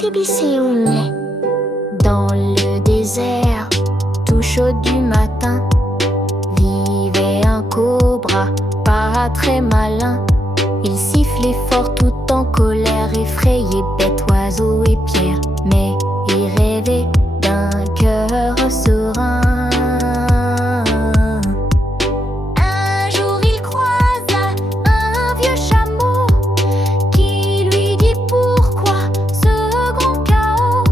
Tibisséoulé. Dans le désert, tout chaud du matin, vivait un cobra, pas très malin. Il sifflait fort tout en colère, effrayé, bête, oiseau et pierre. Mais il rêvait d'un cœur serein. Un jour il croisa un vieux chameau qui lui dit: pourquoi ce grand chaos?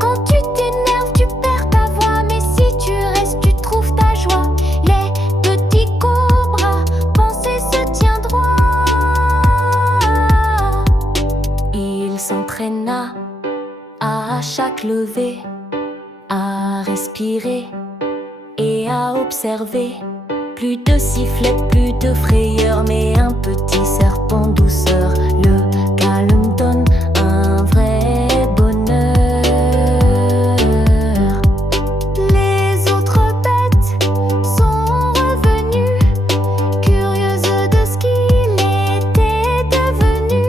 Quand tu t'énerves, tu perds ta voix, mais si tu restes, tu trouves ta joie. Les petits cobras pensaient se tient droit. Il s'entraîna à chaque levée à respirer et à observer. Plus de sifflets, plus de frayeur, mais un petit serpent douceur. Le calme donne un vrai bonheur. Les autres bêtes sont revenues, curieuses de ce qu'il était devenu.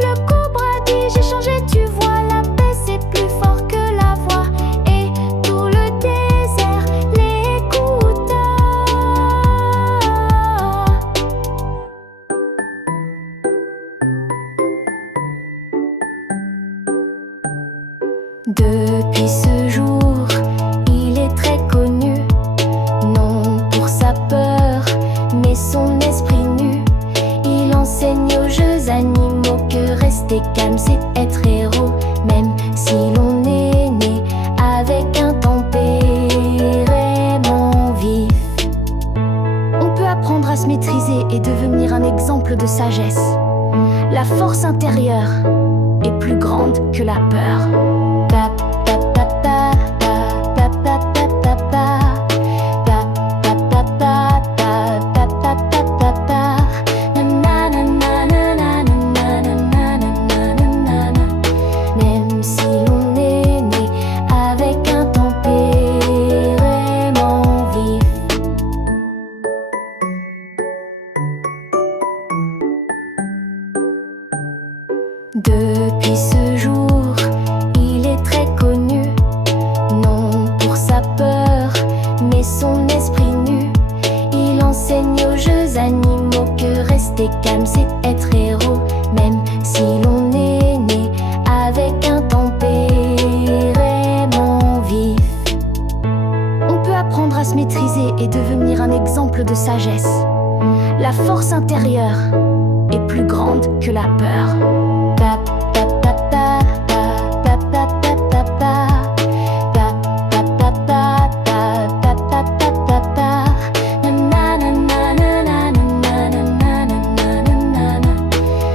Le cobra dit: j'ai changé, tu vois, la paix c'est plus fort que la voix. Et tout le désert l'écouta. Depuis ce jour, il est très connu, non pour sa peur, mais son esprit nu. Il enseigne aux jeux animaux que rester calme c'est être héros, même si l'on est né avec un tempérament vif. On peut apprendre à se maîtriser et devenir un exemple de sagesse. La force intérieure est plus grande que la peur. Pa, pa, pa, pa, pa, pa, pa, pa, pa, pa, pa, pa, pa, pa, pa, pa, pa, pa, pa. Na, na, na, na, na, na, na, na, na, na, na, na. Même si l'on est né avec un tempérament vif. Depuis ce jour, il est très connu, non pour sa peur, mais son esprit nu. Il enseigne aux jeux animaux que rester calme c'est être héros, même si l'on est né avec un tempérament vif. On peut apprendre à se maîtriser et devenir un exemple de sagesse. La force intérieure est plus grande que la peur. Pa, pa, pa, pa, pa, pa, pa, pa, pa, pa, pa, pa, pa, pa, pa, pa, pa, pa, pa. Na, na, na, na, na, na, na, na, na, na, na, na.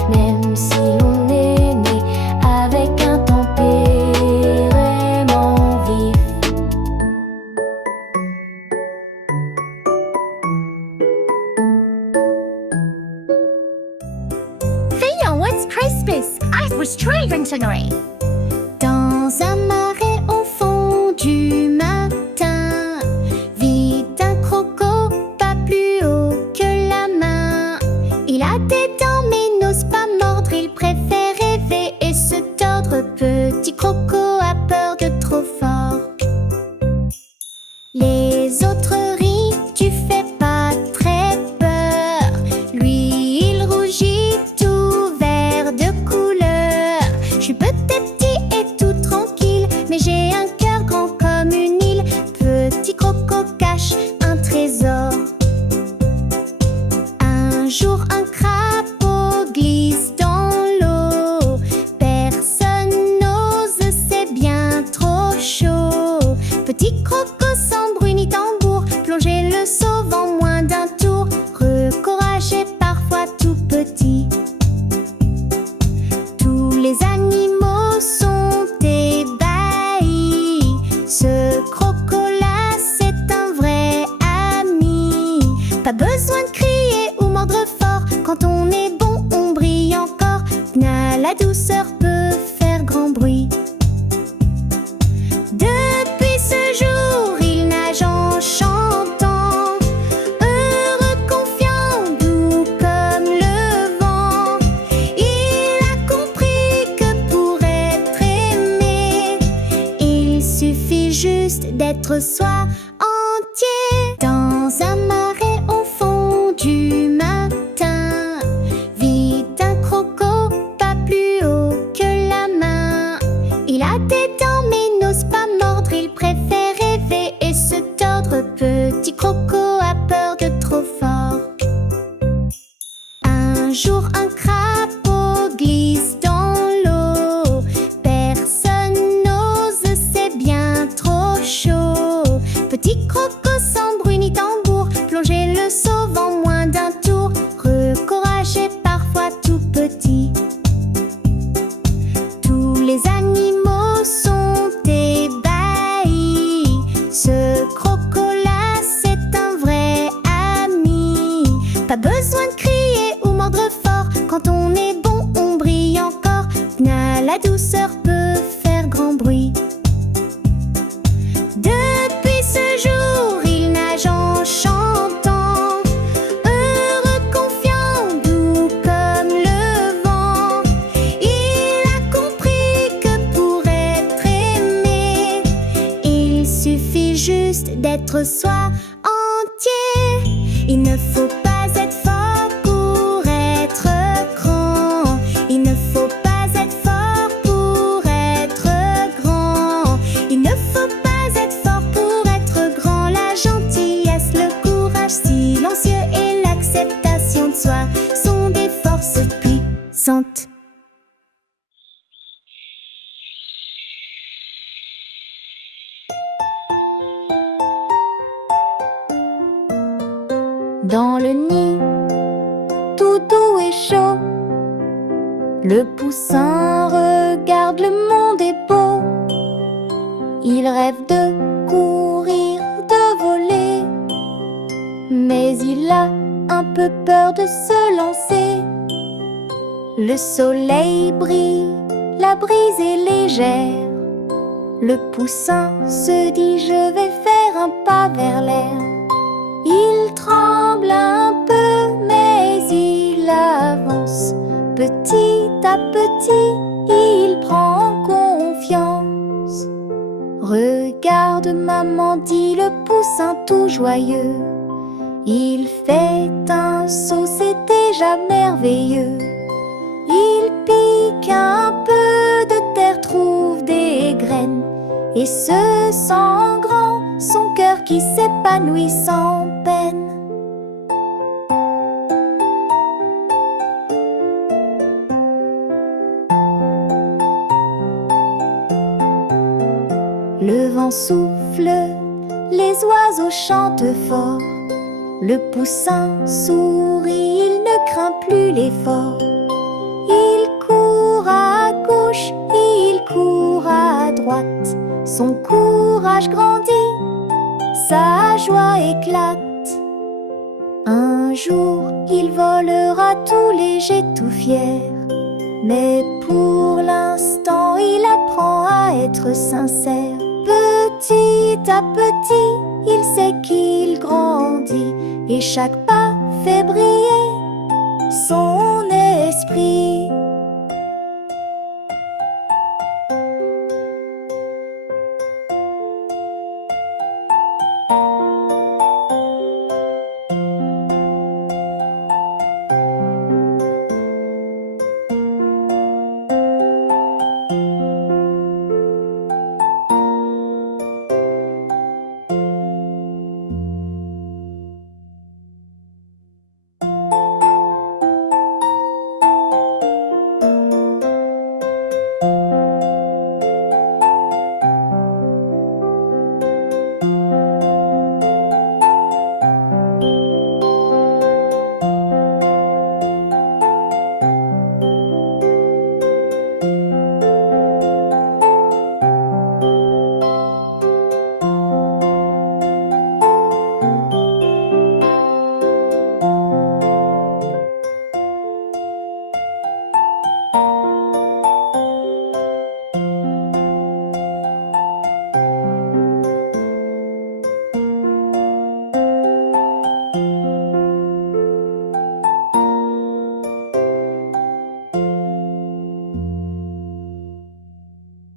Même si l'on est né avec un tempérament vif. Theo, it's Christmas. I was trying tonight. Dans un marais au fond du matin, vit un croco pas plus haut que la main. Il a des dents mais n'ose pas mordre, il préfère rêver et se tordre. Petit croco a peur de trop fort. Les autres rient, tu fais pas très peur. Lui il rougit tout vert de couleur. Je suis peut-être petit et tout tranquille, mais j'ai un cœur grand comme une île. Petit croco cache un trésor. Un jour un crapaud d'être soi entier. Dans un marais au fond du matin vit un croco pas plus haut que la main. Il a des dents mais n'ose pas mordre, il préfère rêver et se tordre. Petit croco a peur de trop fort. Un jour un crapaud glisse dans l'eau. Personne n'ose, c'est bien trop chaud. Petit croco sans bruit ni tambour, plonger le sauve en moins d'un tour. Recouragé, parfois tout petit. Tous les animaux sont ébahis. Ce croco-là, c'est un vrai ami. Pas besoin de crier ou mordre fort. Quand on est bon, on brille encore. La douceur peut faire grand bruit. Depuis ce jour, il nage en chantant, heureux, confiant, doux comme le vent. Il a compris que pour être aimé, il suffit juste d'être soi entier. Il ne faut pas être fort pour être grand. Il ne faut pas être fort pour être grand. Il ne faut pas être fort pour être grand. La gentillesse, le courage silencieux et l'acceptation de soi sont des forces puissantes. Dans le nid, tout doux et chaud, le poussin regarde le monde est beau. Il rêve de courir, de voler, mais il a un peu peur de se lancer. Le soleil brille, la brise est légère. Le poussin se dit je vais faire un pas vers l'air. Il tremble un peu, mais il avance. Petit à petit, il prend confiance. Regarde maman, dit le poussin tout joyeux. Il fait un saut, c'est déjà merveilleux. Il pique un peu de terre, trouve des graines et se sent grand, son cœur qui s'épanouit sans peine. Le vent souffle, les oiseaux chantent fort. Le poussin sourit, il ne craint plus l'effort. Il court à gauche, il court à droite. Son courage grandit, sa joie éclate. Un jour, il volera tout léger, tout fier. Mais pour l'instant, il apprend à être sincère. Petit à petit, il sait qu'il grandit et chaque pas fait briller son esprit.